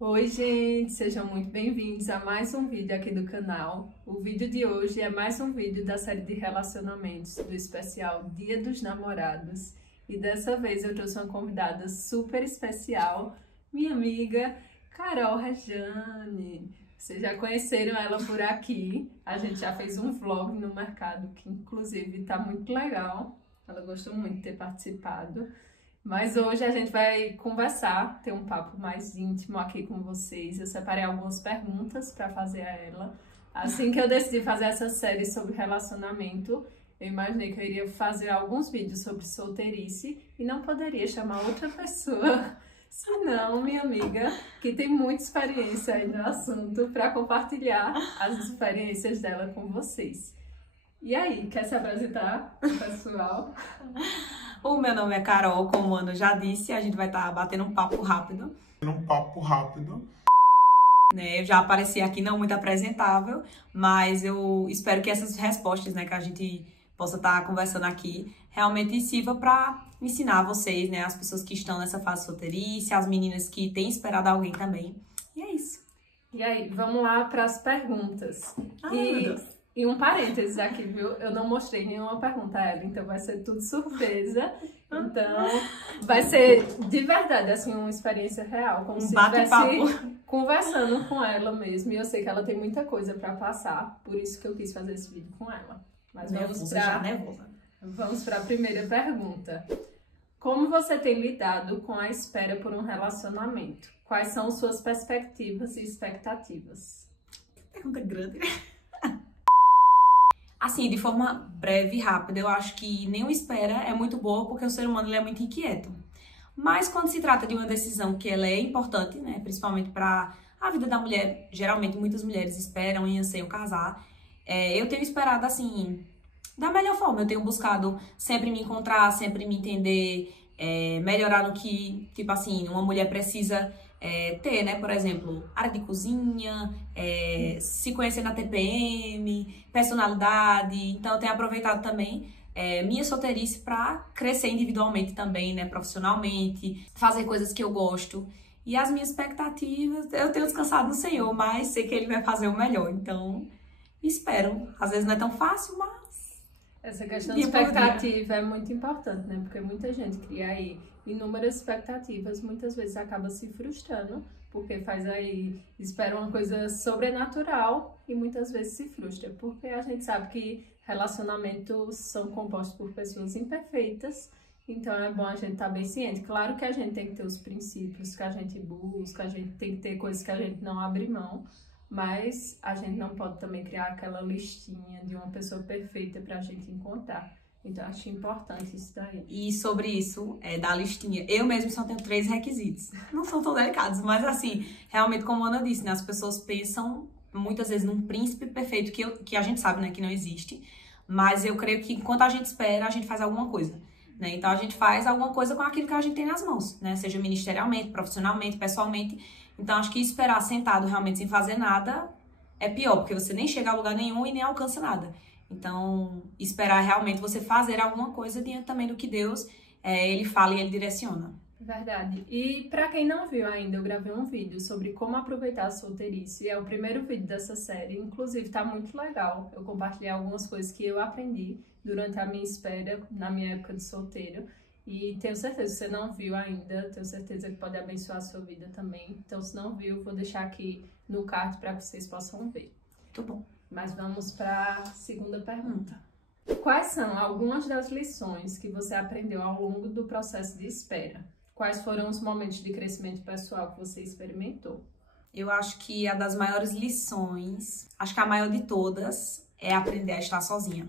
Oi, gente, sejam muito bem-vindos a mais um vídeo aqui do canal. O vídeo de hoje é mais um vídeo da série de relacionamentos do especial Dia dos Namorados. E dessa vez eu trouxe uma convidada super especial, minha amiga Carol Rejane. Vocês já conheceram ela por aqui. A gente já fez um vlog no mercado que inclusive está muito legal. Ela gostou muito de ter participado. Mas hoje a gente vai conversar, ter um papo mais íntimo aqui com vocês. Eu separei algumas perguntas para fazer a ela. Assim que eu decidi fazer essa série sobre relacionamento, eu imaginei que eu iria fazer alguns vídeos sobre solteirice e não poderia chamar outra pessoa, senão minha amiga, que tem muita experiência aí no assunto, para compartilhar as experiências dela com vocês. E aí, quer se apresentar, pessoal? O meu nome é Carol, como o Ana já disse, a gente vai estar batendo um papo rápido. Né? Eu já apareci aqui não muito apresentável, mas eu espero que essas respostas, né, que a gente possa estar conversando aqui, realmente sirva para ensinar vocês, né, as pessoas que estão nessa fase de solteirice, as meninas que têm esperado alguém também. E é isso. E aí, vamos lá para as perguntas. Meu Deus. E um parênteses aqui, viu? Eu não mostrei nenhuma pergunta a ela, então vai ser tudo surpresa. Então, vai ser de verdade, assim, uma experiência real, como se estivesse conversando com ela mesmo. E eu sei que ela tem muita coisa para passar, por isso que eu quis fazer esse vídeo com ela. Mas vamos para a primeira pergunta. Como você tem lidado com a espera por um relacionamento? Quais são suas perspectivas e expectativas? Pergunta grande. Assim, de forma breve e rápida, eu acho que nenhuma espera é muito boa porque o ser humano ele é muito inquieto. Mas quando se trata de uma decisão que ela é importante, né, principalmente para a vida da mulher, geralmente muitas mulheres esperam e anseiam casar, eu tenho esperado, assim, da melhor forma. Eu tenho buscado sempre me encontrar, sempre me entender, melhorar no que, tipo assim, uma mulher precisa ter, né? Por exemplo, área de cozinha, se conhecer na TPM, personalidade. Então, eu tenho aproveitado também minha solteirice para crescer individualmente também, né? Profissionalmente, fazer coisas que eu gosto. E as minhas expectativas, eu tenho descansado no Senhor, mas sei que Ele vai fazer o melhor. Então, espero. Às vezes não é tão fácil, mas... Essa questão de expectativa é muito importante, né? Porque muita gente cria aí inúmeras expectativas, muitas vezes acaba se frustrando, porque faz aí, espera uma coisa sobrenatural e muitas vezes se frustra, porque a gente sabe que relacionamentos são compostos por pessoas imperfeitas, então é bom a gente estar bem ciente. Claro que a gente tem que ter os princípios que a gente busca, a gente tem que ter coisas que a gente não abre mão, mas a gente não pode também criar aquela listinha de uma pessoa perfeita pra gente encontrar. Então, acho importante isso daí. E sobre isso, da listinha, eu mesmo só tenho 3 requisitos. Não são tão delicados, mas assim, realmente, como a Ana disse, né, as pessoas pensam muitas vezes num príncipe perfeito, que a gente sabe, né, que não existe. Mas eu creio que enquanto a gente espera, a gente faz alguma coisa. Né? Então, a gente faz alguma coisa com aquilo que a gente tem nas mãos, né? Seja ministerialmente, profissionalmente, pessoalmente. Então, acho que esperar sentado realmente sem fazer nada é pior, porque você nem chega a lugar nenhum e nem alcança nada. Então, esperar realmente você fazer alguma coisa diante também do que Deus, Ele fala e Ele direciona. Verdade. E para quem não viu ainda, eu gravei um vídeo sobre como aproveitar a solteirice. É o primeiro vídeo dessa série, inclusive tá muito legal. Eu compartilhei algumas coisas que eu aprendi durante a minha espera, na minha época de solteiro. E tenho certeza que você não viu ainda, tenho certeza que pode abençoar a sua vida também. Então, se não viu, vou deixar aqui no card para que vocês possam ver. Muito bom. Mas vamos para a segunda pergunta. Quais são algumas das lições que você aprendeu ao longo do processo de espera? Quais foram os momentos de crescimento pessoal que você experimentou? Eu acho que a das maiores lições, acho que a maior de todas, é aprender a estar sozinha.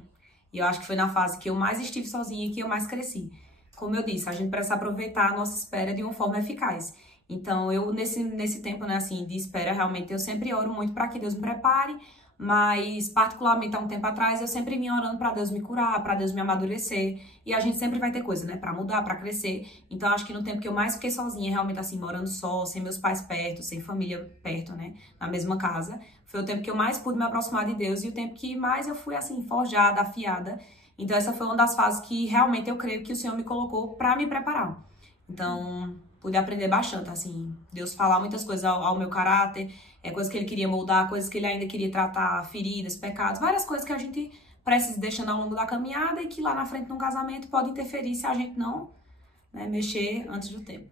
E eu acho que foi na fase que eu mais estive sozinha e que eu mais cresci. Como eu disse, a gente precisa aproveitar a nossa espera de uma forma eficaz. Então, eu, nesse tempo, né, assim, de espera, realmente, eu sempre oro muito para que Deus me prepare, mas, particularmente, há um tempo atrás, eu sempre vinha orando para Deus me curar, para Deus me amadurecer, e a gente sempre vai ter coisa, né, para mudar, para crescer. Então, acho que no tempo que eu mais fiquei sozinha, realmente, assim, morando só, sem meus pais perto, sem família perto, né, na mesma casa, foi o tempo que eu mais pude me aproximar de Deus e o tempo que mais eu fui, assim, forjada, afiada. Então, essa foi uma das fases que realmente eu creio que o Senhor me colocou para me preparar. Então, pude aprender bastante, assim, Deus falar muitas coisas ao meu caráter, coisas que ele queria moldar, coisas que ele ainda queria tratar, feridas, pecados, várias coisas que a gente precisa ir deixando ao longo da caminhada e que lá na frente num casamento pode interferir se a gente não, né, mexer antes do tempo.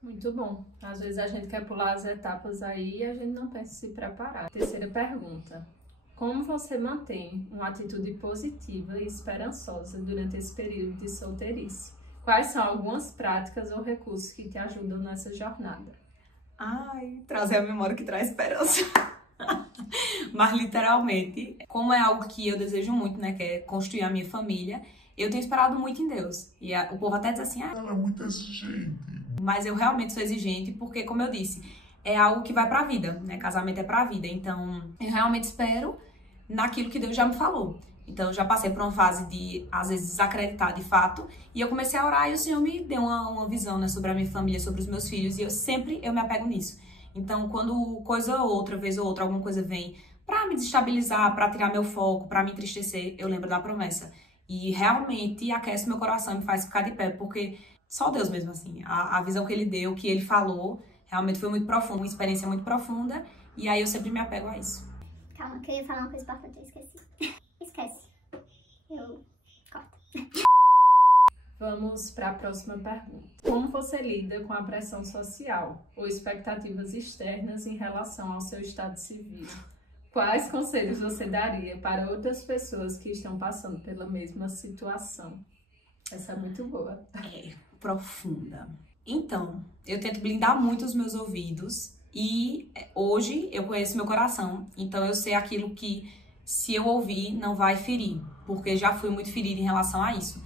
Muito bom. Às vezes a gente quer pular as etapas aí e a gente não pensa em se preparar. Terceira pergunta. Como você mantém uma atitude positiva e esperançosa durante esse período de solteirice? Quais são algumas práticas ou recursos que te ajudam nessa jornada? Ai, trazer a memória que traz esperança. Mas literalmente, como é algo que eu desejo muito, né, que é construir a minha família, eu tenho esperado muito em Deus. E o povo até diz assim, ela é muito exigente. Mas eu realmente sou exigente porque, como eu disse, é algo que vai pra vida, né? Casamento é pra vida. Então, eu realmente espero naquilo que Deus já me falou. Então, eu já passei por uma fase de, às vezes, desacreditar de fato. E eu comecei a orar e o Senhor me deu uma visão, né, sobre a minha família, sobre os meus filhos. E eu me apego nisso. Então, quando coisa ou outra, vez ou outra, alguma coisa vem pra me desestabilizar, pra tirar meu foco, pra me entristecer, eu lembro da promessa. E realmente aquece meu coração, me faz ficar de pé, porque só Deus mesmo, assim, a visão que Ele deu, o que Ele falou, realmente foi muito profundo, uma experiência muito profunda. E aí eu sempre me apego a isso. Calma, eu queria falar uma coisa importante, eu esqueci. Esquece. Eu corto. Vamos para a próxima pergunta. Como você lida com a pressão social ou expectativas externas em relação ao seu estado civil? Quais conselhos você daria para outras pessoas que estão passando pela mesma situação? Essa é muito boa. É profunda. Então, eu tento blindar muito os meus ouvidos e hoje eu conheço meu coração. Então, eu sei aquilo que, se eu ouvir, não vai ferir, porque já fui muito ferida em relação a isso.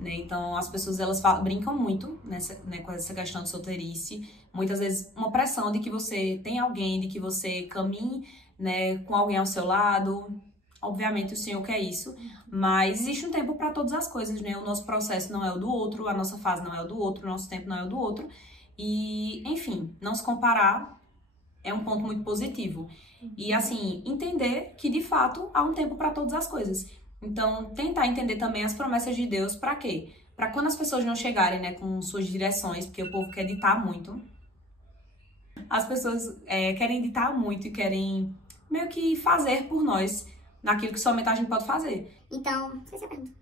Né? Então, as pessoas elas brincam muito com essa questão de solteirice. Muitas vezes, uma pressão de que você tem alguém, de que você caminhe, né, com alguém ao seu lado. Obviamente o Senhor quer isso, mas existe um tempo para todas as coisas, né? O nosso processo não é o do outro, a nossa fase não é o do outro, o nosso tempo não é o do outro. E, enfim, não se comparar é um ponto muito positivo. E, assim, entender que, de fato, há um tempo para todas as coisas. Então, tentar entender também as promessas de Deus, para quê? Para quando as pessoas não chegarem, né, com suas direções, porque o povo quer ditar muito. As pessoas querem ditar muito e querem meio que fazer por nós naquilo que somente a gente pode fazer. Então, não sei se eu pergunto.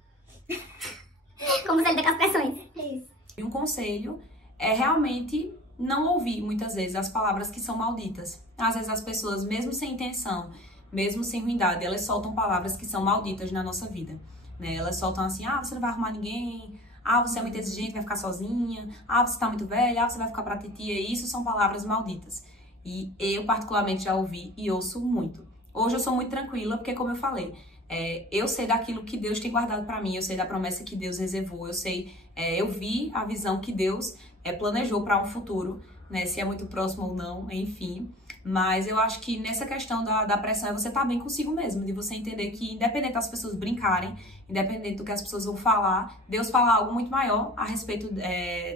Como você lida com as pressões? Isso. E um conselho é realmente não ouvir, muitas vezes, as palavras que são malditas. Às vezes as pessoas, mesmo sem intenção, mesmo sem ruindade, elas soltam palavras que são malditas na nossa vida. Né? Elas soltam assim, você não vai arrumar ninguém, você é muito exigente, vai ficar sozinha, você tá muito velha, você vai ficar pra titia. Isso são palavras malditas. E eu, particularmente, já ouvi e ouço muito. Hoje eu sou muito tranquila, porque, como eu falei, eu sei daquilo que Deus tem guardado pra mim, eu sei da promessa que Deus reservou, eu vi a visão que Deus planejou para um futuro, né? Se é muito próximo ou não, enfim. Mas eu acho que nessa questão da pressão é você estar bem consigo mesmo, de você entender que, independente das pessoas brincarem, independente do que as pessoas vão falar, Deus fala algo muito maior a respeito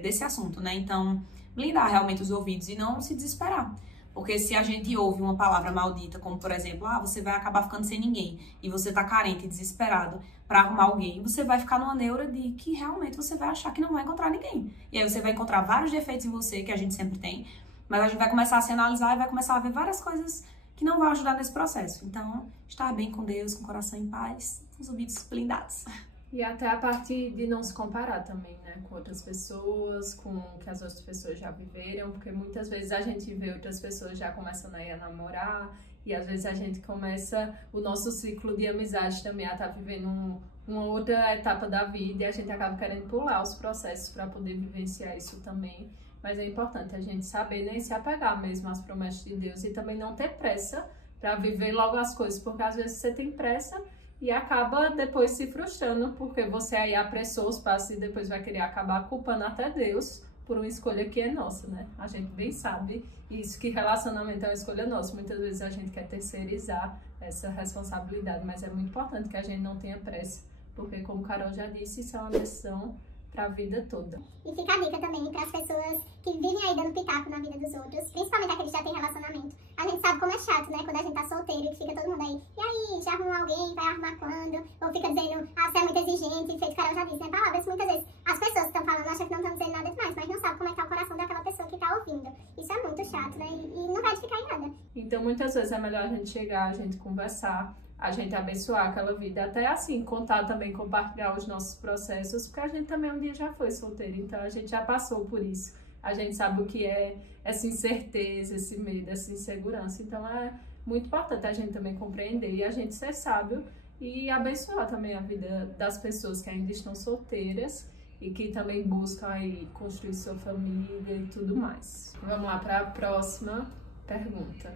desse assunto, né? Então, blindar realmente os ouvidos e não se desesperar. Porque se a gente ouve uma palavra maldita, como por exemplo, você vai acabar ficando sem ninguém, e você tá carente e desesperado pra arrumar alguém, você vai ficar numa neura de que realmente você vai achar que não vai encontrar ninguém. E aí você vai encontrar vários defeitos em você, que a gente sempre tem, mas a gente vai começar a se analisar e vai começar a ver várias coisas que não vão ajudar nesse processo. Então, estar bem com Deus, com o coração em paz, com os ouvidos blindados. E até a parte de não se comparar também, né? Com outras pessoas, com o que as outras pessoas já viveram, porque muitas vezes a gente vê outras pessoas já começando a namorar, e às vezes a gente começa o nosso ciclo de amizade também a estar vivendo uma outra etapa da vida, e a gente acaba querendo pular os processos para poder vivenciar isso também. Mas é importante a gente saber, né, se apegar mesmo às promessas de Deus e também não ter pressa para viver logo as coisas, porque às vezes você tem pressa e acaba depois se frustrando, porque você aí apressou os passos e depois vai querer acabar culpando até Deus por uma escolha que é nossa, né? A gente bem sabe isso, que relacionamento é uma escolha nossa. Muitas vezes a gente quer terceirizar essa responsabilidade, mas é muito importante que a gente não tenha pressa, porque como Carol já disse, isso é uma decisão para a vida toda. E fica a dica também para as pessoas que vivem aí dando pitaco na vida dos outros, principalmente aqueles que já têm relacionamento. A gente sabe como é chato, né? Quando a gente tá solteiro e fica todo mundo aí, e aí, já arrumou alguém, vai arrumar quando? Ou fica dizendo, você é muito exigente, feito Carol já disse, né? Palavras, muitas vezes as pessoas que estão falando acham que não estão dizendo nada demais, mas não sabem como é que é o coração daquela pessoa. que tá ouvindo. Isso é muito chato, né? E não vai edificar em nada. Então, muitas vezes é melhor a gente chegar, a gente conversar, a gente abençoar aquela vida, até assim, contar também, compartilhar os nossos processos, porque a gente também um dia já foi solteiro, então a gente já passou por isso. A gente sabe o que é essa incerteza, esse medo, essa insegurança. Então, é muito importante a gente também compreender e a gente ser sábio e abençoar também a vida das pessoas que ainda estão solteiras e que também buscam aí construir sua família e tudo mais. Vamos lá para a próxima pergunta.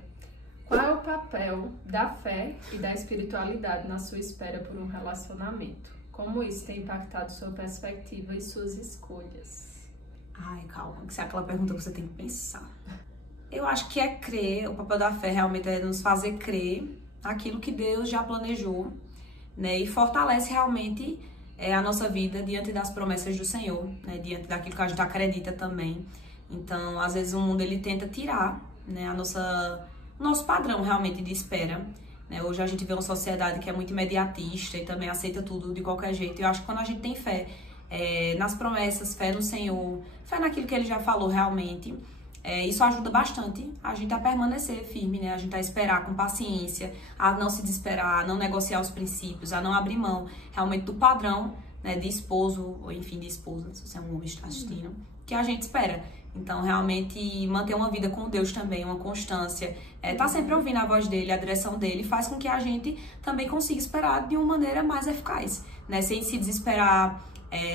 Qual é o papel da fé e da espiritualidade na sua espera por um relacionamento? Como isso tem impactado sua perspectiva e suas escolhas? Ai, calma, que isso é aquela pergunta que você tem que pensar. Eu acho que é crer, o papel da fé realmente é nos fazer crer naquilo que Deus já planejou, né? E fortalece realmente a nossa vida diante das promessas do Senhor, né? Diante daquilo que a gente acredita também. Então, às vezes o mundo ele tenta tirar, né, nosso padrão realmente de espera, né? Hoje a gente vê uma sociedade que é muito imediatista e também aceita tudo de qualquer jeito. Eu acho que quando a gente tem fé nas promessas, fé no Senhor, fé naquilo que Ele já falou realmente, isso ajuda bastante a gente a permanecer firme, né? A gente a esperar com paciência, a não se desesperar, a não negociar os princípios, a não abrir mão realmente do padrão, né, de esposo, ou enfim, de esposa, se você é um homem está assistindo, que a gente espera. Então, realmente, manter uma vida com Deus também, uma constância, tá sempre ouvindo a voz dele, a direção dele, faz com que a gente também consiga esperar de uma maneira mais eficaz, né? Sem se desesperar,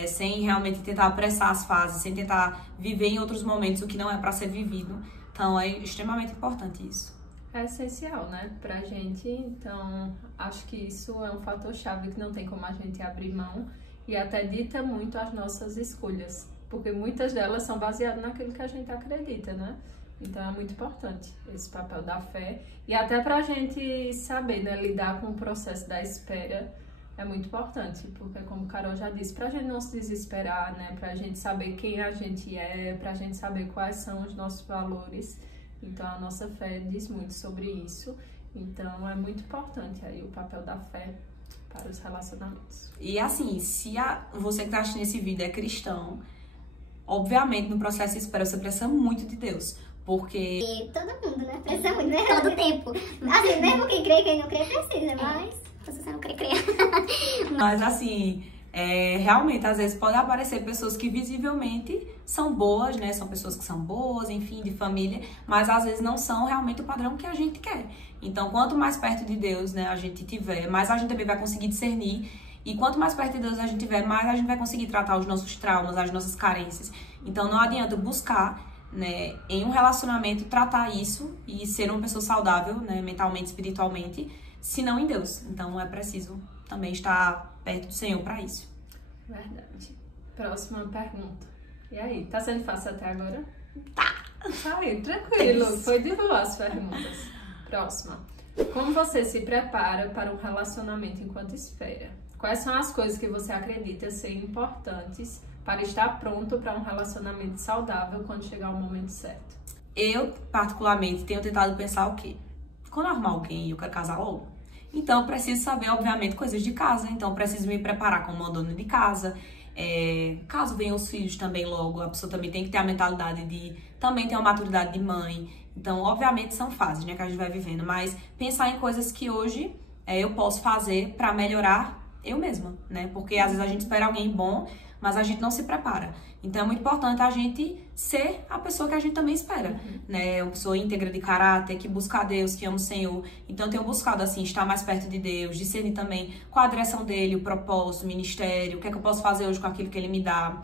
sem realmente tentar apressar as fases, sem tentar viver em outros momentos o que não é para ser vivido. Então, é extremamente importante isso. É essencial, né, pra gente. Então, acho que isso é um fator-chave que não tem como a gente abrir mão e até dita muito as nossas escolhas, porque muitas delas são baseadas naquilo que a gente acredita, né? Então é muito importante esse papel da fé. E até pra gente saber, né, lidar com o processo da espera é muito importante, porque como a Carol já disse, pra gente não se desesperar, né, pra gente saber quem a gente é, pra gente saber quais são os nossos valores. Então a nossa fé diz muito sobre isso. Então é muito importante aí o papel da fé para os relacionamentos. E assim, se você que tá assistindo esse vídeo é cristão, obviamente no processo de espera você precisa muito de Deus, porque... E todo mundo, né? Precisa muito, né? Todo tempo. Assim, mesmo quem crê, quem não crê, precisa, mas... Se você não crê, crê. Mas assim, realmente, às vezes pode aparecer pessoas que visivelmente são boas, né? São pessoas que são boas, enfim, de família, mas às vezes não são realmente o padrão que a gente quer. Então, quanto mais perto de Deus, né, a gente tiver, mais a gente também vai conseguir discernir. E quanto mais perto de Deus a gente tiver, mais a gente vai conseguir tratar os nossos traumas, as nossas carências. Então, não adianta buscar, né, em um relacionamento, tratar isso e ser uma pessoa saudável, né, mentalmente, espiritualmente, se não em Deus. Então, é preciso também estar perto do Senhor para isso. Verdade. Próxima pergunta. E aí, tá sendo fácil até agora? Tá. Tá aí, tranquilo. Foi de boa as perguntas. Próxima. Como você se prepara para um relacionamento enquanto espera? Quais são as coisas que você acredita ser importantes para estar pronto para um relacionamento saudável quando chegar o momento certo? Eu, particularmente, tenho tentado pensar o quê? Quando eu arrumar alguém e eu quero casar logo, então eu preciso saber, obviamente, coisas de casa. Então eu preciso me preparar como uma dona de casa. Caso venham os filhos também logo, a pessoa também tem que ter a mentalidade de também ter uma maturidade de mãe. Então, obviamente, são fases, né, que a gente vai vivendo. Mas pensar em coisas que hoje eu posso fazer para melhorar eu mesma, né? Porque às vezes a gente espera alguém bom, mas a gente não se prepara. Então é muito importante a gente ser a pessoa que a gente também espera, né? Uma pessoa íntegra de caráter, que busca a Deus, que ama o Senhor. Então eu tenho buscado, assim, estar mais perto de Deus, discernir também qual a direção dele, o propósito, o ministério, o que é que eu posso fazer hoje com aquilo que ele me dá,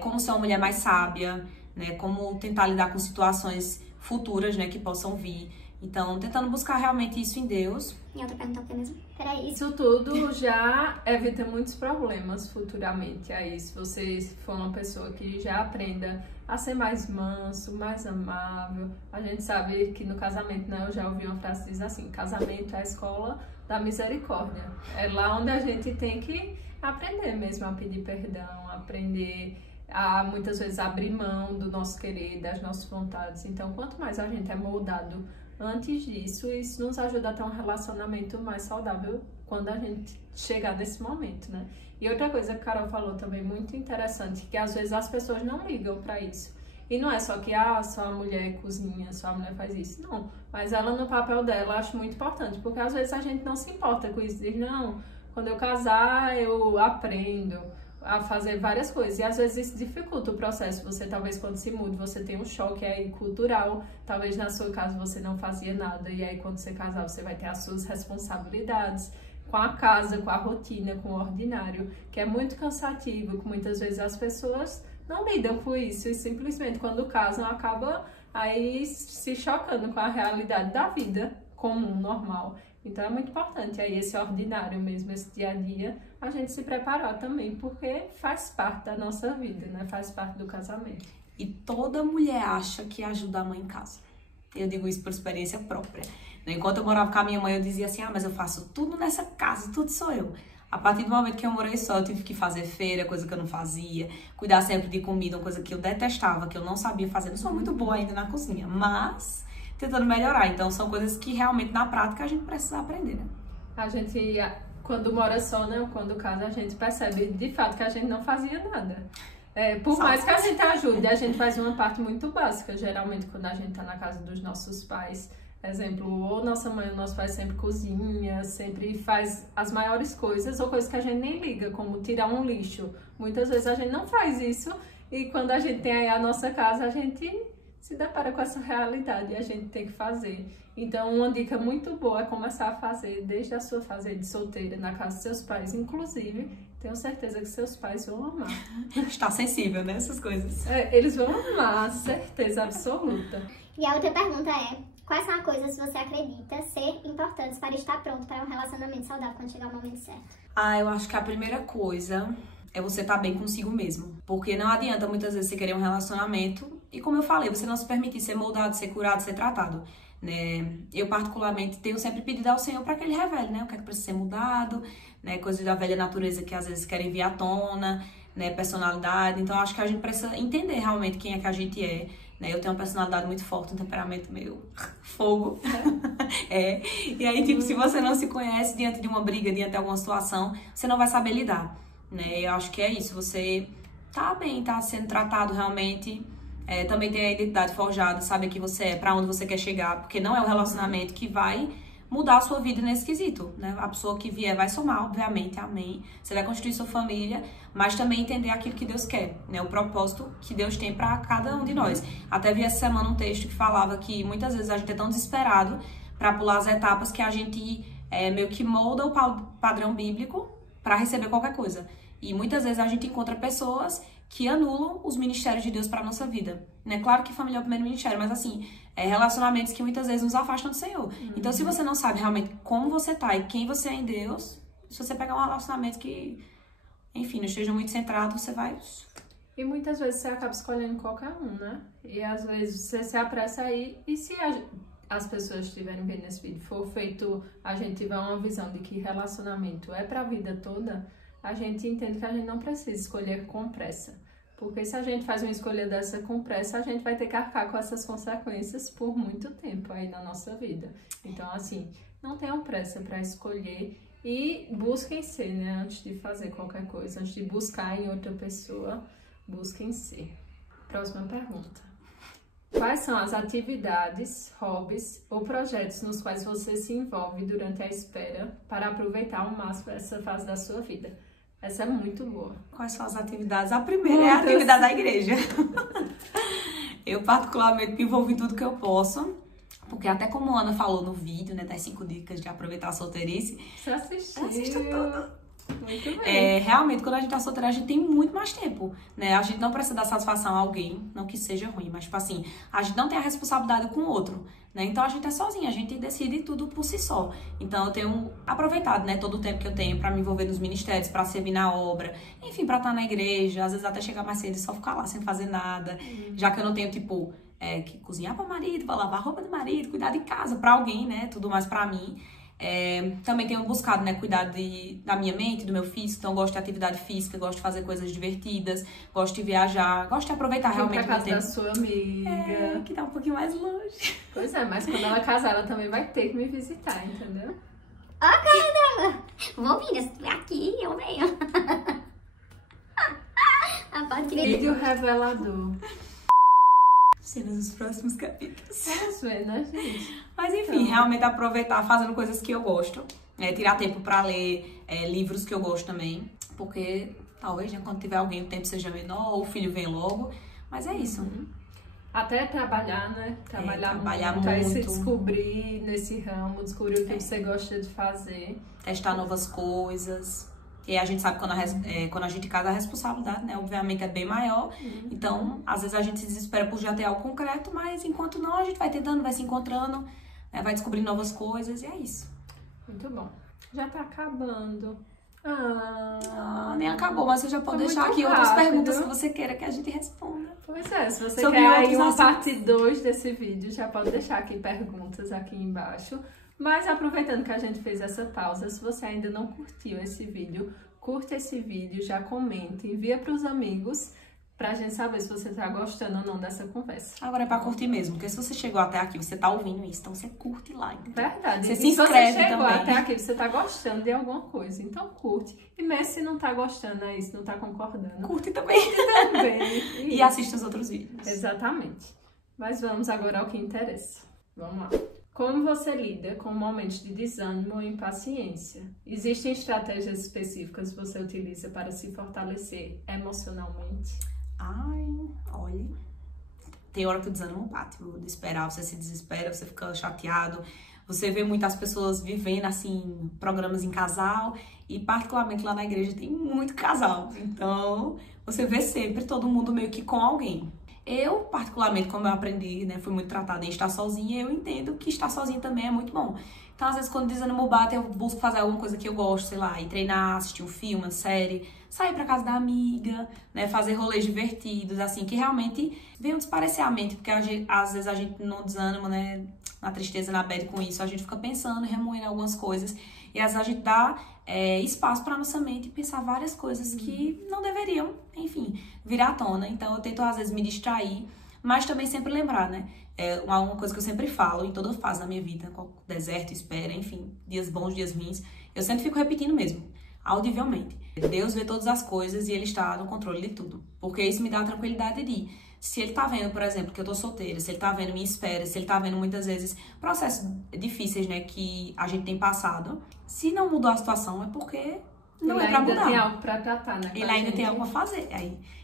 como ser uma mulher mais sábia, né? Como tentar lidar com situações futuras, né, que possam vir. Então, tentando buscar realmente isso em Deus. E outra pergunta o que mesmo? Peraí. Isso tudo já evita muitos problemas futuramente. Aí, se você for uma pessoa que já aprenda a ser mais manso, mais amável. A gente sabe que no casamento, né, eu já ouvi uma frase que diz assim: casamento é a escola da misericórdia. É lá onde a gente tem que aprender mesmo a pedir perdão, aprender a muitas vezes abrir mão do nosso querer, das nossas vontades. Então, quanto mais a gente é moldado antes disso, isso nos ajuda a ter um relacionamento mais saudável quando a gente chegar nesse momento, né? E outra coisa que a Carol falou também muito interessante, que às vezes as pessoas não ligam para isso. E não é só que, só a mulher cozinha, só a mulher faz isso. Não, mas ela no papel dela eu acho muito importante, porque às vezes a gente não se importa com isso, diz, não, quando eu casar eu aprendo a fazer várias coisas, e às vezes isso dificulta o processo. Você talvez quando se muda, você tem um choque aí cultural, talvez na sua casa você não fazia nada, e aí quando você casar você vai ter as suas responsabilidades com a casa, com a rotina, com o ordinário, que é muito cansativo, que muitas vezes as pessoas não lidam com isso, e simplesmente quando casam acaba aí se chocando com a realidade da vida comum, normal. Então é muito importante aí esse ordinário mesmo, esse dia a dia, a gente se preparar também, porque faz parte da nossa vida, né? Faz parte do casamento. E toda mulher acha que ajuda a mãe em casa. Eu digo isso por experiência própria. Enquanto eu morava com a minha mãe, eu dizia assim, mas eu faço tudo nessa casa, tudo sou eu. A partir do momento que eu morei só, eu tive que fazer feira, coisa que eu não fazia, cuidar sempre de comida, uma coisa que eu detestava, que eu não sabia fazer. Não sou muito boa ainda na cozinha, mas tentando melhorar. Então, são coisas que realmente, na prática, a gente precisa aprender, né? A gente, quando mora só, né, quando casa, a gente percebe, de fato, que a gente não fazia nada. Por mais que a gente ajude, a gente faz uma parte muito básica. Geralmente, quando a gente tá na casa dos nossos pais, exemplo, ou nossa mãe ou nosso pai sempre cozinha, sempre faz as maiores coisas, ou coisas que a gente nem liga, como tirar um lixo. Muitas vezes a gente não faz isso, e quando a gente tem aí a nossa casa, a gente se depara com essa realidade e a gente tem que fazer. Então, uma dica muito boa é começar a fazer desde a sua fase de solteira, na casa dos seus pais. Inclusive, tenho certeza que seus pais vão amar. Está sensível, né? Essas coisas. Eles vão amar, certeza absoluta. E a outra pergunta é, quais são as coisas que você acredita ser importantes para estar pronto para um relacionamento saudável quando chegar o momento certo? Eu acho que a primeira coisa é você estar bem consigo mesmo. Porque não adianta muitas vezes você querer um relacionamento e, como eu falei, você não se permitir ser moldado, ser curado, ser tratado, né? Eu, particularmente, tenho sempre pedido ao Senhor para que Ele revele, né? O que é que precisa ser mudado, né? Coisas da velha natureza que às vezes querem vir à tona, né? Personalidade. Então, acho que a gente precisa entender realmente quem é que a gente é, né? Eu tenho uma personalidade muito forte, um temperamento meio fogo. E aí, tipo, se você não se conhece diante de uma briga, diante de alguma situação, você não vai saber lidar, né? Eu acho que é isso, você tá bem, tá sendo tratado realmente, também ter a identidade forjada, saber que você é, pra onde você quer chegar, porque não é o relacionamento que vai mudar a sua vida nesse quesito, né? A pessoa que vier vai somar, obviamente, amém. Você vai construir sua família, mas também entender aquilo que Deus quer, né? O propósito que Deus tem pra cada um de nós. Até vi essa semana um texto que falava que muitas vezes a gente é tão desesperado pra pular as etapas que a gente meio que molda o padrão bíblico pra receber qualquer coisa. E muitas vezes a gente encontra pessoas que anulam os ministérios de Deus para nossa vida, né? Claro que família é o primeiro ministério, mas assim, relacionamentos que muitas vezes nos afastam do Senhor. Então, se você não sabe realmente como você tá e quem você é em Deus, se você pegar um relacionamento que, enfim, não esteja muito centrado, você vai... E muitas vezes você acaba escolhendo qualquer um, né? E às vezes você se apressa aí, e se as pessoas estiverem vendo esse vídeo, for feito, a gente tiver uma visão de que relacionamento é pra vida toda, a gente entende que a gente não precisa escolher com pressa. Porque se a gente faz uma escolha dessa com pressa, a gente vai ter que arcar com essas consequências por muito tempo aí na nossa vida. Então, assim, não tenham pressa para escolher e busquem ser, né? Antes de fazer qualquer coisa, antes de buscar em outra pessoa, busquem ser. Próxima pergunta. Quais são as atividades, hobbies ou projetos nos quais você se envolve durante a espera para aproveitar ao máximo essa fase da sua vida? Essa é muito boa. Quais são as atividades? A primeira é a atividade da igreja. Eu, particularmente, me envolvo em tudo que eu posso. Porque até como a Ana falou no vídeo, né, das 5 dicas de aproveitar a solteirice. Você assistiu? Assisto tudo. Muito bem. Realmente, quando a gente tá solteira, a gente tem muito mais tempo, né? A gente não precisa dar satisfação a alguém, não que seja ruim, mas, tipo assim, a gente não tem a responsabilidade com o outro, né? Então, a gente é sozinha, a gente decide tudo por si só. Então, eu tenho aproveitado, né, todo o tempo que eu tenho pra me envolver nos ministérios, pra servir na obra, enfim, pra estar na igreja, às vezes até chegar mais cedo e só ficar lá sem fazer nada, já que eu não tenho, tipo, que cozinhar para o marido, para lavar a roupa do marido, cuidar de casa para alguém, né? Tudo mais para mim. Também tenho buscado, né, cuidar da minha mente, do meu físico, então gosto de atividade física, gosto de fazer coisas divertidas, gosto de viajar, gosto de aproveitar realmente o casa tempo. da sua amiga. Que tá um pouquinho mais longe. Pois é, mas quando ela casar, ela também vai ter que me visitar, entendeu? Ok, vou vir, se estiver aqui, eu venho. Vídeo revelador. cenas dos próximos capítulos. Vamos ver, né, gente? Mas enfim, realmente aproveitar fazendo coisas que eu gosto. Tirar tempo pra ler livros que eu gosto também. Porque talvez, né, quando tiver alguém o tempo seja menor, ou o filho vem logo. Mas é isso. Até trabalhar, né? Trabalhar muito. Aí se muito. descobrir nesse ramo, descobrir o que você gosta de fazer. Testar novas coisas. E a gente sabe que quando a gente casa, a responsabilidade, né? Obviamente é bem maior. Então, às vezes a gente se desespera por já ter algo concreto, mas enquanto não, a gente vai tentando, vai se encontrando, né? Vai descobrindo novas coisas e é isso. Muito bom. Já tá acabando. Nem acabou, mas você já pode deixar aqui outras perguntas que você queira que a gente responda. Pois é, se você Sobre quer aí outros uma assuntos. parte 2 desse vídeo, já pode deixar aqui perguntas aqui embaixo. Mas aproveitando que a gente fez essa pausa, se você ainda não curtiu esse vídeo, curta esse vídeo, já comente, envia para os amigos, pra gente saber se você tá gostando ou não dessa conversa. Agora é pra curtir mesmo, porque se você chegou até aqui, você tá ouvindo isso, então você curte lá. Entendeu? Verdade. Você E se se inscreve você chegou também. até aqui, você tá gostando de alguma coisa, então curte. E mesmo se não tá gostando, é isso, não tá concordando, Curte também. também. E assista os outros vídeos. Exatamente. Mas vamos agora ao que interessa. Vamos lá. Como você lida com momentos de desânimo ou impaciência? Existem estratégias específicas que você utiliza para se fortalecer emocionalmente? Ai, olha. Tem hora que o desânimo bate, viu? De esperar, você se desespera, você fica chateado. Você vê muitas pessoas vivendo, assim, programas em casal. E particularmente lá na igreja tem muito casal. Então, você vê sempre todo mundo meio que com alguém. Eu, particularmente, como eu aprendi, né, fui muito tratada em estar sozinha, eu entendo que estar sozinha também é muito bom. Então, às vezes, quando o desânimo bate, eu busco fazer alguma coisa que eu gosto, sei lá, ir treinar, assistir um filme, uma série, sair pra casa da amiga, né, fazer rolês divertidos, assim, que realmente venham desaparecer a mente, porque às vezes a gente no desânimo, né, na tristeza, na bad com isso, a gente fica pensando, remoendo algumas coisas, e às vezes a gente dá espaço pra nossa mente pensar várias coisas que não deveriam, enfim, vir à tona. Então, eu tento, às vezes, me distrair, mas também sempre lembrar, né? Uma coisa que eu sempre falo em toda fase da minha vida, deserto, espera, enfim, dias bons, dias ruins, eu sempre fico repetindo mesmo, audivelmente. Deus vê todas as coisas e Ele está no controle de tudo. Porque isso me dá a tranquilidade de, se Ele tá vendo, por exemplo, que eu tô solteira, se Ele tá vendo minha espera, se Ele tá vendo muitas vezes processos difíceis, né, que a gente tem passado, se não mudou a situação é porque não é pra mudar. Ele ainda tem algo pra tratar, né? Ele ainda tem algo pra fazer.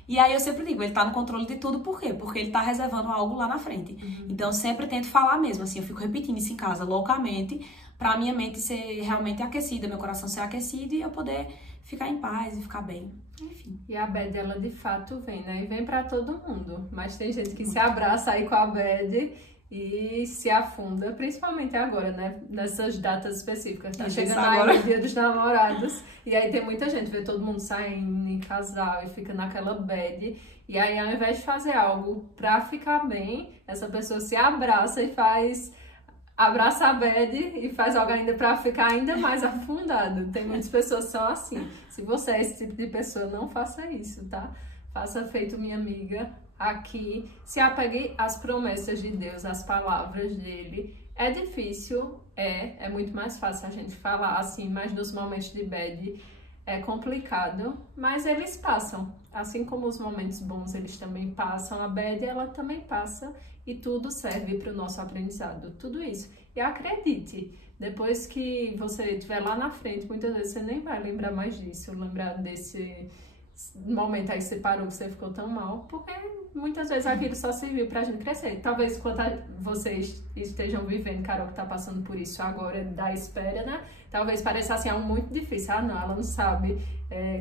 E aí eu sempre digo, ele tá no controle de tudo, por quê? Porque ele tá reservando algo lá na frente. Então eu sempre tento falar mesmo, assim, eu fico repetindo isso em casa loucamente, pra minha mente ser realmente aquecida, meu coração ser aquecido e eu poder ficar em paz e ficar bem. Enfim. E a bad, ela de fato vem, né? E vem pra todo mundo. Mas tem gente que se abraça aí com a bad e se afunda, principalmente agora, né? Nessas datas específicas. Tá chegando agora. aí o Dia dos Namorados. E aí tem muita gente, vê todo mundo saindo em casal e fica naquela bad. E aí, ao invés de fazer algo pra ficar bem, essa pessoa se abraça e abraça a bad e faz algo ainda pra ficar ainda mais afundado. Tem muitas pessoas que são assim. Se você é esse tipo de pessoa, não faça isso, tá? Faça feito minha amiga aqui. Se apegue às promessas de Deus, às palavras dele. É difícil, é muito mais fácil a gente falar assim, mas nos momentos de bad é complicado, mas eles passam. Assim como os momentos bons, eles também passam, a bad, ela também passa e tudo serve para o nosso aprendizado, tudo isso. E acredite, depois que você estiver lá na frente, muitas vezes você nem vai lembrar mais disso, lembrar desse momento aí que você parou, que você ficou tão mal, porque muitas vezes aquilo só serviu pra gente crescer. Talvez quando vocês estejam vivendo, Carol, que tá passando por isso agora, da espera, né? Talvez pareça assim, algo muito difícil. Ah, não, ela não sabe.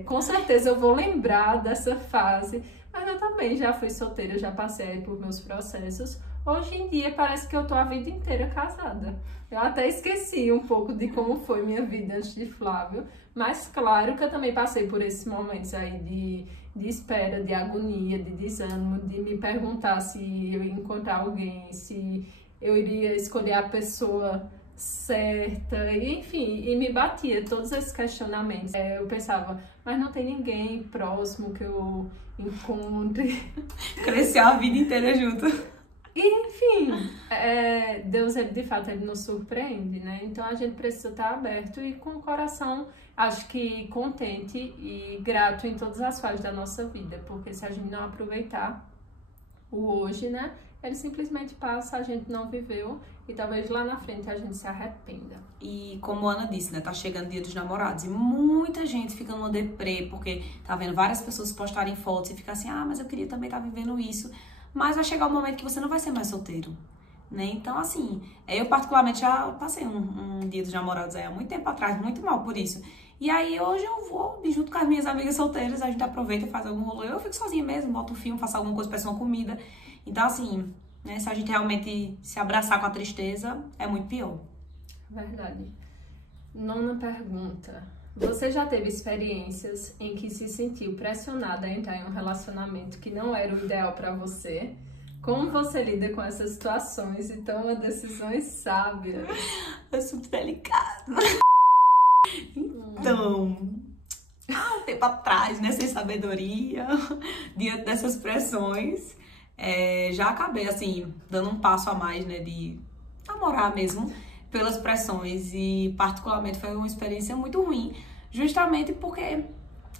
Com certeza eu vou lembrar dessa fase. Mas eu também já fui solteira, já passei por meus processos. Hoje em dia parece que eu tô a vida inteira casada. Eu até esqueci um pouco de como foi minha vida antes de Flávio. Mas claro que eu também passei por esses momentos aí de espera, de agonia, de desânimo, de me perguntar se eu ia encontrar alguém, se eu iria escolher a pessoa certa, e, enfim, e me batia todos esses questionamentos. Eu pensava, mas não tem ninguém próximo que eu encontre. Cresceu a vida inteira junto. E, enfim, Deus, ele, de fato, ele nos surpreende, né? Então a gente precisa estar aberto e com o coração, acho que contente e grato em todas as fases da nossa vida, porque se a gente não aproveitar o hoje, né? ele simplesmente passa, a gente não viveu e talvez lá na frente a gente se arrependa. E como a Ana disse, né, tá chegando o Dia dos Namorados e muita gente fica numa deprê porque tá vendo várias pessoas postarem fotos e fica assim, mas eu queria também estar vivendo isso. Mas vai chegar um momento que você não vai ser mais solteiro, né? Então, assim, eu particularmente já passei um Dia dos Namorados há muito tempo atrás, muito mal por isso. E aí hoje eu vou junto com as minhas amigas solteiras, a gente aproveita e faz algum rolê. Eu fico sozinha mesmo, boto um filme, faço alguma coisa, peço uma comida. Então, assim, né, se a gente realmente se abraçar com a tristeza, é muito pior. Verdade. 9ª pergunta. Você já teve experiências em que se sentiu pressionada a entrar em um relacionamento que não era o ideal pra você? Como você lida com essas situações e toma decisões sábias? É super delicado. Então, há um tempo atrás, né, sem sabedoria, diante dessas pressões, já acabei, assim, dando um passo a mais, né, de namorar mesmo, pelas pressões, e particularmente foi uma experiência muito ruim, justamente porque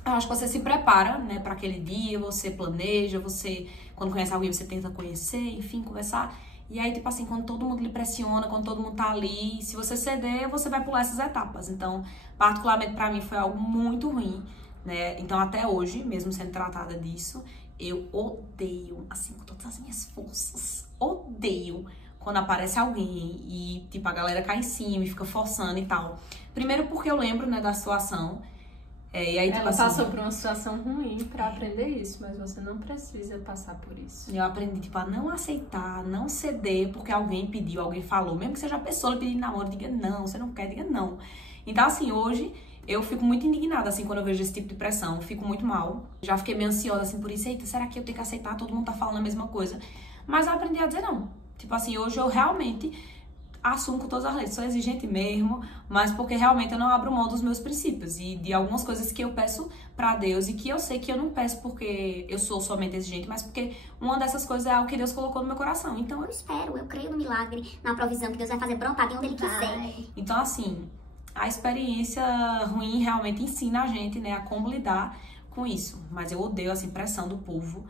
eu acho que você se prepara, né, para aquele dia, você planeja, você, quando conhece alguém, você tenta conhecer, enfim, conversar. E aí, tipo assim, quando todo mundo lhe pressiona, quando todo mundo tá ali, se você ceder, você vai pular essas etapas. Então, particularmente pra mim, foi algo muito ruim, né? Então, até hoje, mesmo sendo tratada disso, eu odeio, assim, com todas as minhas forças, odeio quando aparece alguém e, tipo, a galera cai em cima e fica forçando e tal. Primeiro porque eu lembro, né, da situação. E aí, tipo, ela assim, passou por uma situação ruim pra aprender isso, mas você não precisa passar por isso. Eu aprendi, tipo, a não aceitar, não ceder, porque alguém pediu, alguém falou. Mesmo que seja a pessoa pedindo namoro, diga não, você não quer, diga não. Então, assim, hoje eu fico muito indignada, assim, quando eu vejo esse tipo de pressão. Eu fico muito mal. Já fiquei meio ansiosa, assim, por isso. Eita, será que eu tenho que aceitar? Todo mundo tá falando a mesma coisa. Mas eu aprendi a dizer não. Tipo assim, hoje eu realmente assumo com todas as letras, sou exigente mesmo, mas porque realmente eu não abro mão dos meus princípios e de algumas coisas que eu peço pra Deus e que eu sei que eu não peço porque eu sou somente exigente, mas porque uma dessas coisas é algo que Deus colocou no meu coração. Então Eu espero, eu creio no milagre, na provisão que Deus vai fazer brotar de onde Ele quiser. Então, assim, a experiência ruim realmente ensina a gente, né, a como lidar com isso. Mas eu odeio, assim, pressão do povo.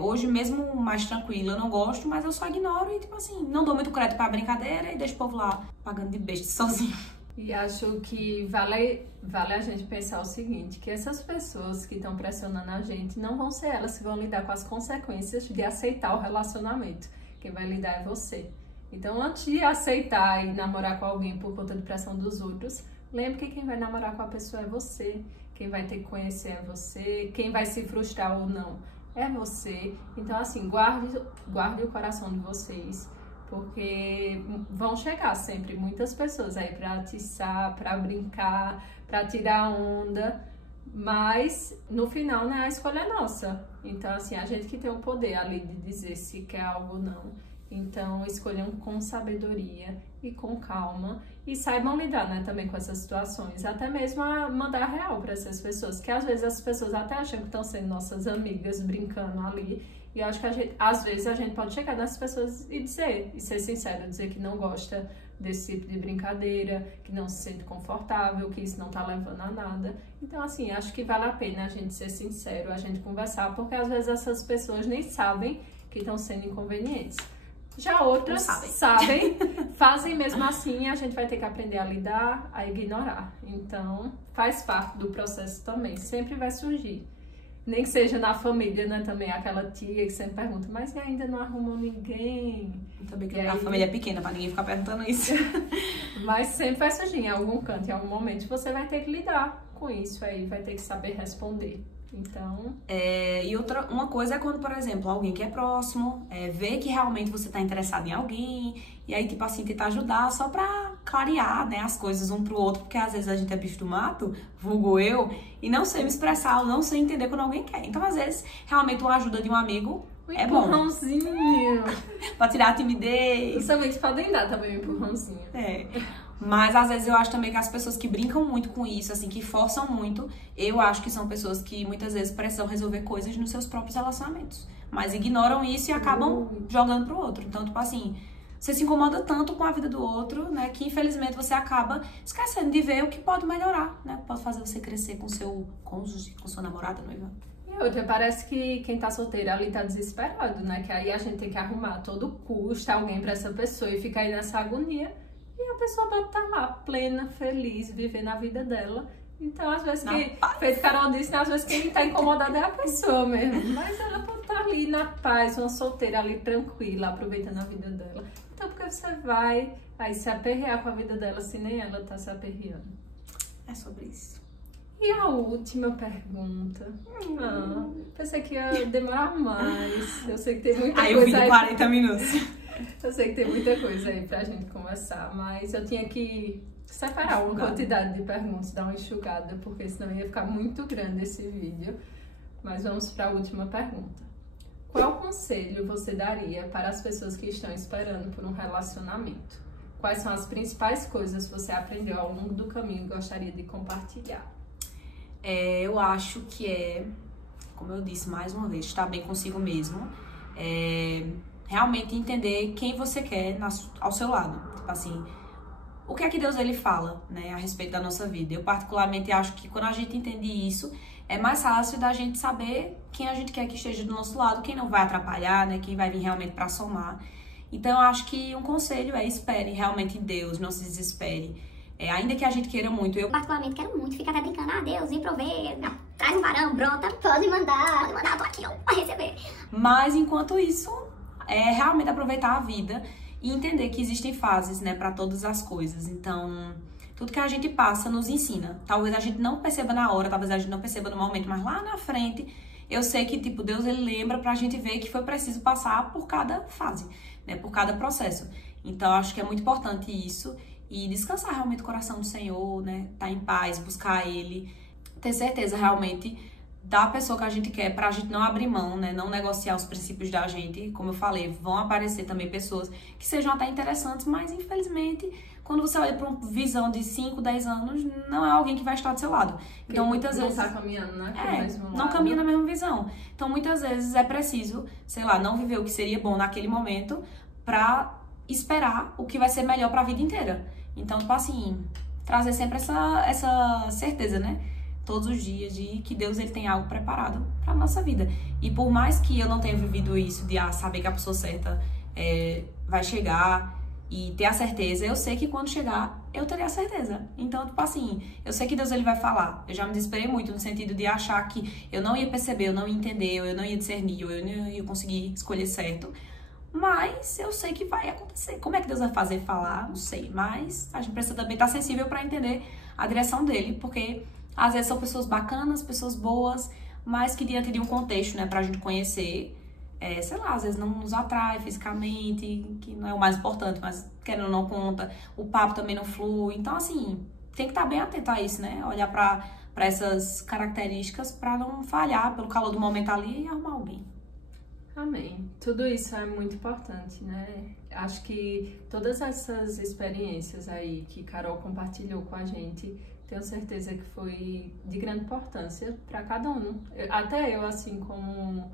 Hoje, mesmo mais tranquila, eu não gosto, mas eu só ignoro e, tipo assim, não dou muito crédito pra brincadeira e deixo o povo lá pagando de besta sozinho. E acho que vale a gente pensar o seguinte, que essas pessoas que estão pressionando a gente não vão ser elas que vão lidar com as consequências de aceitar o relacionamento. Quem vai lidar é você. Então, antes de aceitar e namorar com alguém por conta de pressão dos outros, lembre que quem vai namorar com a pessoa é você. Quem vai ter que conhecer é você. Quem vai se frustrar ou não é você. Então, assim, guarde o coração de vocês, porque vão chegar sempre muitas pessoas aí pra atiçar, pra brincar, pra tirar onda, mas no final, né, a escolha é nossa. Então, assim, a gente que tem o poder ali de dizer se quer algo ou não. Então, escolham com sabedoria e com calma e saibam lidar, né, também com essas situações. Até mesmo a mandar real para essas pessoas, que às vezes as pessoas até acham que estão sendo nossas amigas, brincando ali. E eu acho que às vezes a gente pode chegar nessas pessoas e dizer, e ser sincero, dizer que não gosta desse tipo de brincadeira, que não se sente confortável, que isso não tá levando a nada. Então, assim, acho que vale a pena a gente ser sincero, a gente conversar, porque às vezes essas pessoas nem sabem que estão sendo inconvenientes. Já outras sabem, fazem mesmo assim, e a gente vai ter que aprender a lidar, a ignorar. Então, faz parte do processo também, sempre vai surgir. Nem que seja na família, né, também, aquela tia que sempre pergunta, mas ainda não arrumou ninguém? Também que a família é pequena, pra ninguém ficar perguntando isso. Mas sempre vai surgir em algum canto, em algum momento, você vai ter que lidar com isso aí, vai ter que saber responder. Então... E uma coisa é quando, por exemplo, alguém que é próximo, vê que realmente você tá interessado em alguém, e aí, tipo assim, tentar ajudar só pra clarear, né, as coisas um pro outro, porque às vezes a gente é bicho do mato, vulgo eu, e não sei me expressar, ou não sei entender quando alguém quer. Então, às vezes, realmente uma ajuda de um amigo é bom. Empurrãozinho! Pra tirar a timidez. Os amigos podem dar também um empurrãozinho. Mas às vezes eu acho também que as pessoas que brincam muito com isso, assim, que forçam muito, eu acho que são pessoas que muitas vezes precisam resolver coisas nos seus próprios relacionamentos. Mas ignoram isso e acabam jogando pro outro. Então, tipo assim, você se incomoda tanto com a vida do outro, né, que infelizmente você acaba esquecendo de ver o que pode melhorar, né, o que pode fazer você crescer com seu cônjuge, com sua namorada, noiva. E E outra, parece que quem tá solteiro ali tá desesperado, né? Que aí a gente tem que arrumar a todo custo alguém pra essa pessoa e ficar aí nessa agonia. E a pessoa pode estar lá, plena, feliz, vivendo a vida dela. Então, às vezes, feito Carol disse, né? Às vezes quem tá incomodado é a pessoa mesmo. Mas ela pode estar ali na paz, uma solteira ali tranquila, aproveitando a vida dela. Então, porque você vai aí se aperrear com a vida dela se nem ela tá se aperreando? É sobre isso. E a última pergunta? Pensei que ia demorar mais. Eu sei que tem muita Aí coisa eu vi aí. 40 minutos. Eu sei que tem muita coisa aí pra gente conversar, mas eu tinha que separar uma quantidade de perguntas, dar uma enxugada, porque senão ia ficar muito grande esse vídeo. Mas vamos para a última pergunta. Qual conselho você daria para as pessoas que estão esperando por um relacionamento? Quais são as principais coisas que você aprendeu ao longo do caminho e gostaria de compartilhar? Eu acho que como eu disse mais uma vez, estar bem consigo mesmo. Realmente entender quem você quer ao seu lado. Tipo assim, o que é que Deus ele fala, né, a respeito da nossa vida. Eu particularmente acho que quando a gente entende isso, é mais fácil da gente saber quem a gente quer que esteja do nosso lado, quem não vai atrapalhar, né, quem vai vir realmente para somar. Então eu acho que um conselho é espere realmente em Deus, não se desespere. Ainda que a gente queira muito, eu particularmente quero muito, fica até brincando, Deus, vem prover, traz um varão, brota, pode mandar, eu tô aqui, ó, pra receber. Mas enquanto isso, realmente aproveitar a vida e entender que existem fases, né, para todas as coisas. Então, tudo que a gente passa nos ensina. Talvez a gente não perceba na hora, talvez a gente não perceba no momento, mas lá na frente, eu sei que, tipo, Deus, ele lembra pra gente ver que foi preciso passar por cada fase, né, por cada processo. Então, acho que é muito importante isso e descansar realmente o coração do Senhor, né, tá em paz, buscar Ele, ter certeza realmente da pessoa que a gente quer, pra gente não abrir mão, né, não negociar os princípios da gente. Como eu falei, vão aparecer também pessoas que sejam até interessantes, mas infelizmente, quando você olha pra uma visão de 5, 10 anos, não é alguém que vai estar do seu lado. Então, muitas vezes... Não tá caminhando, né? Não caminha na mesma visão. Então, muitas vezes é preciso, sei lá, não viver o que seria bom naquele momento pra esperar o que vai ser melhor pra vida inteira. Então, tipo assim, trazer sempre essa certeza, né? Todos os dias de que Deus ele tem algo preparado pra nossa vida. E por mais que eu não tenha vivido isso de saber que a pessoa certa vai chegar e ter a certeza, eu sei que quando chegar, eu terei a certeza. Então, tipo assim, eu sei que Deus ele vai falar. Eu já me desesperei muito no sentido de achar que eu não ia perceber, eu não ia entender, eu não ia discernir, eu não ia conseguir escolher certo. Mas eu sei que vai acontecer. Como é que Deus vai fazer falar? Não sei. Mas a gente precisa também estar sensível para entender a direção dele, porque às vezes são pessoas bacanas, pessoas boas, mas que diante de um contexto, né, pra gente conhecer, sei lá, às vezes não nos atrai fisicamente, que não é o mais importante, mas querendo ou não conta, o papo também não flui. Então, assim, tem que estar bem atento a isso, né? Olhar pra essas características pra não falhar pelo calor do momento ali e arrumar alguém. Amém. Tudo isso é muito importante, né? Acho que todas essas experiências aí que Carol compartilhou com a gente, tenho certeza que foi de grande importância para cada um. Até eu, assim, como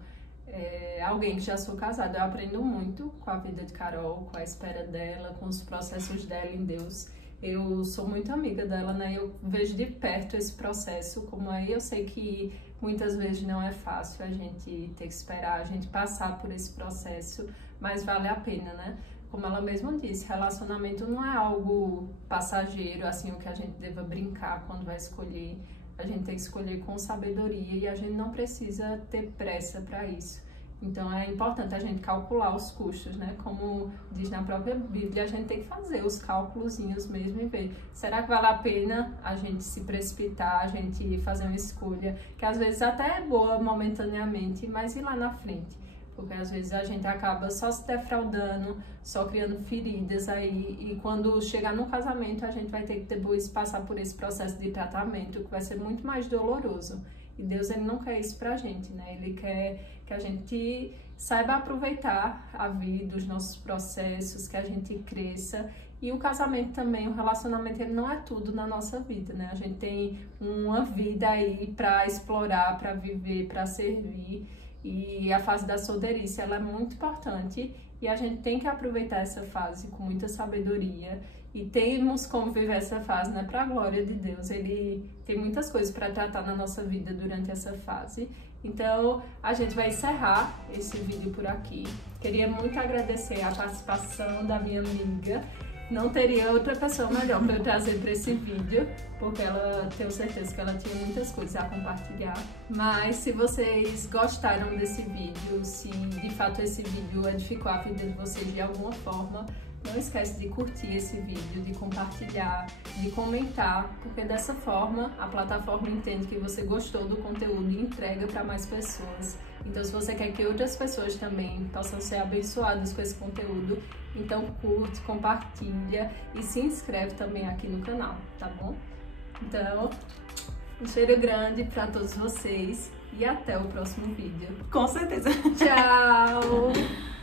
alguém que já sou casada, eu aprendo muito com a vida de Carol, com a espera dela, com os processos dela em Deus. Eu sou muito amiga dela, né? Eu vejo de perto esse processo, como é. Eu sei que muitas vezes não é fácil a gente ter que esperar, a gente passar por esse processo, mas vale a pena, né? Como ela mesma disse, relacionamento não é algo passageiro, assim, o que a gente deva brincar quando vai escolher. A gente tem que escolher com sabedoria e a gente não precisa ter pressa para isso. Então é importante a gente calcular os custos, né? Como diz na própria Bíblia, a gente tem que fazer os cálculozinhos mesmo e ver, será que vale a pena a gente se precipitar, a gente fazer uma escolha, que às vezes até é boa momentaneamente, mas ir lá na frente. Porque às vezes a gente acaba só se defraudando, só criando feridas aí, e quando chegar no casamento a gente vai ter que depois passar por esse processo de tratamento, que vai ser muito mais doloroso. E Deus, ele não quer isso pra gente, né? Ele quer que a gente saiba aproveitar a vida, os nossos processos, que a gente cresça. E o casamento também, o relacionamento, ele não é tudo na nossa vida, né? A gente tem uma vida aí pra explorar, pra viver, pra servir. E a fase da solteirice, ela é muito importante. E a gente tem que aproveitar essa fase com muita sabedoria. E temos como viver essa fase, né, para a glória de Deus. Ele tem muitas coisas para tratar na nossa vida durante essa fase. Então, a gente vai encerrar esse vídeo por aqui. Queria muito agradecer a participação da minha amiga. Não teria outra pessoa melhor para eu trazer para esse vídeo, porque tenho certeza que ela tinha muitas coisas a compartilhar. Mas se vocês gostaram desse vídeo, se de fato esse vídeo edificou a vida de vocês de alguma forma, não esquece de curtir esse vídeo, de compartilhar, de comentar, porque dessa forma a plataforma entende que você gostou do conteúdo e entrega para mais pessoas. Então, se você quer que outras pessoas também possam ser abençoadas com esse conteúdo, então curte, compartilha e se inscreve também aqui no canal, tá bom? Então, um cheiro grande para todos vocês e até o próximo vídeo. Com certeza. Tchau!